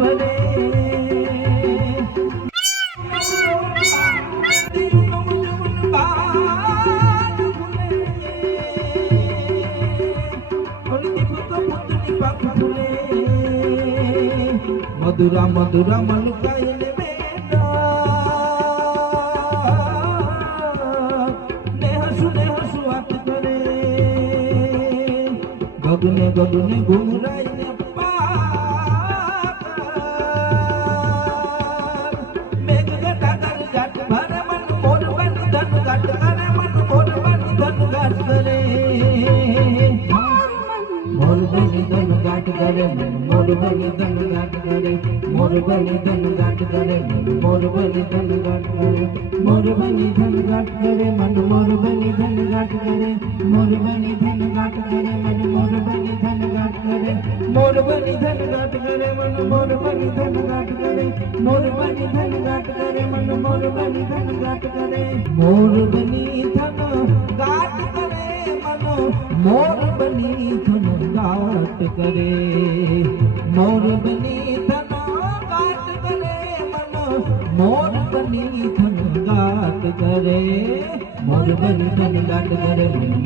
ભરે મધુરા મધુરા મલકાઈને ગગને ગગને ઘુમરાઈને મેઘ ઘટાકર જાટ ભરે મન મોર બની ધન ગાટ કરે મન મોર બની ધન ગાટ કરે મોર બની ધન ગાટ કરે મોર બની ધન ગાટ કરે મોર બની ધન ગાટ કરે મોર બની ધન ગાટ કરે મોર બની ધન ગાટ કરે મન મોર બની ધન ગાટ કરે મોર બની ધન ગાટ કરે મન મોર બની ધન ગાટ કરે મોર બની ધન ગાટ કરે મન મોર બની ધન ગાટ કરે મોર બની ધન ગાટ કરે મન મોર બની ધન ગાટ કરે મોર બની ધન ગાટ કરે મન મોર બની ધન ગાટ કરે મોર બની ધન ગાટ કરે મન મોર બની ધન ગાટ કરે મોર બની ધન ગાટ કરે